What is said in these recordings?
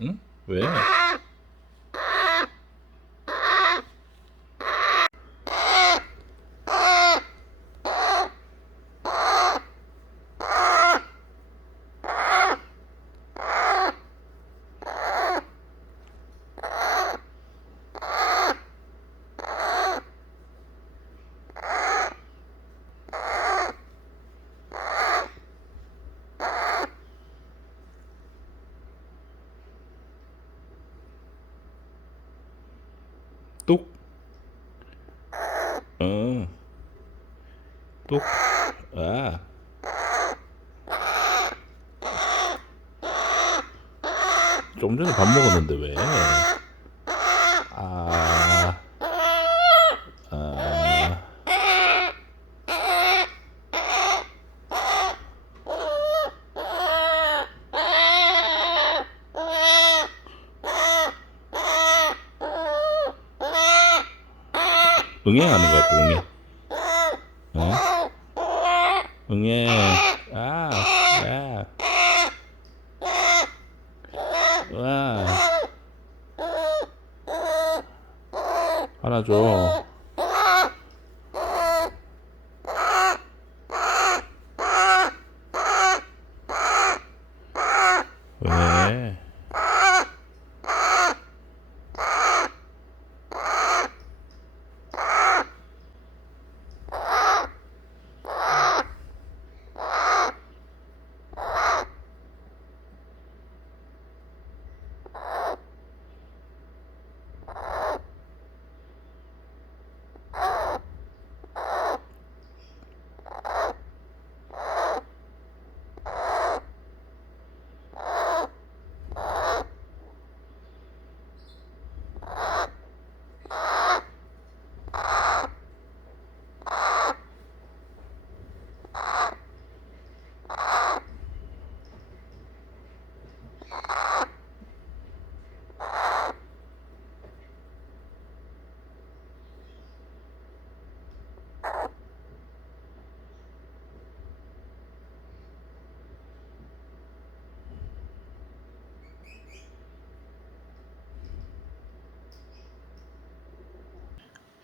응? 왜? 뚝. 어. 뚝. 아. 좀 전에 밥 먹었는데 왜? 아. 아. 응애하는 것 같아, 응애. 어? 응애. 아. 야. 와. 하나 줘. 왜?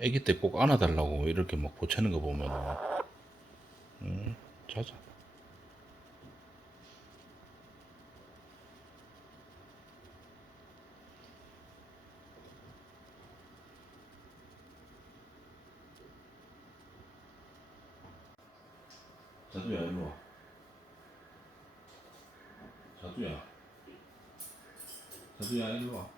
애기 때 꼭 안아달라고 이렇게 막 보채는 거 보면은, 자자. 자두야, 일로 와. 자두야. 자두야, 일로 와.